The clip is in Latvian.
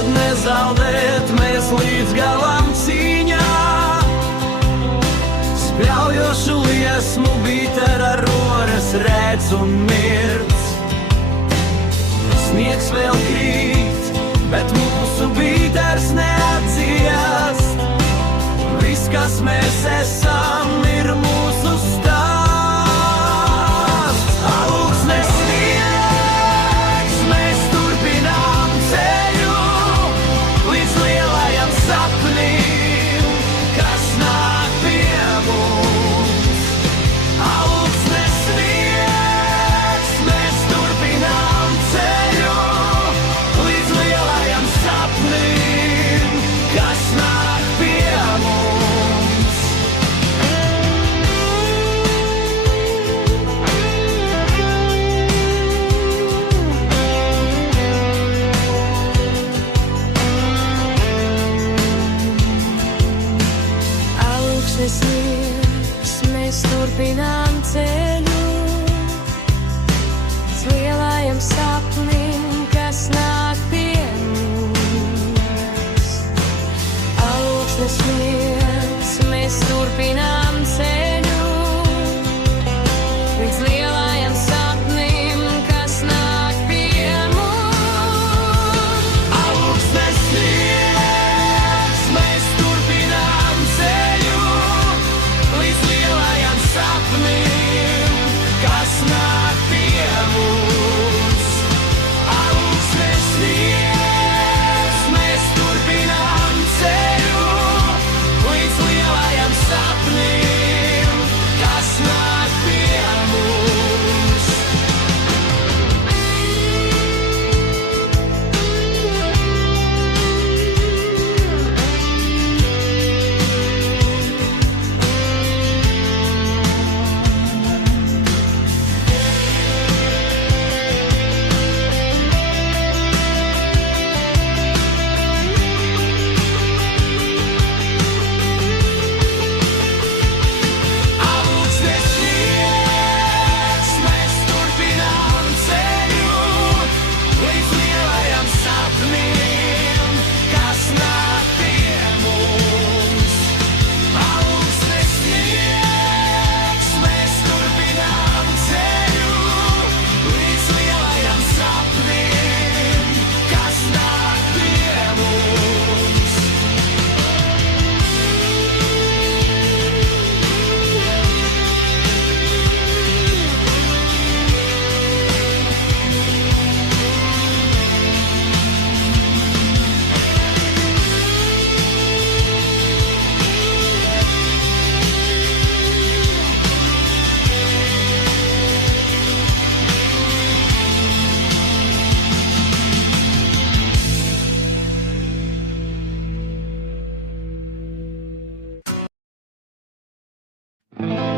nekad nezaudēt, mēs līdz galam cīņā. Spļaujošu liesmu bītera roras redz un mirds. Sniegs vēl krīt, bet mūsu bīters neatdziest. Viss, kas mēs esam, ir mūsu stāsts. Alūksnes sniegs, mēs turpinām ceļu līdz lielajam sapnim, kas nāk pie mums. Alūksnes sniegs, mēs turpinām ceļu līdz lielajam sapnim, kas nāk pie mums. Alūksnes sniegs, mēs turpinām ceļu līdz lielajam sapnim, kas nāk pie mums. Alūksnes sniegs,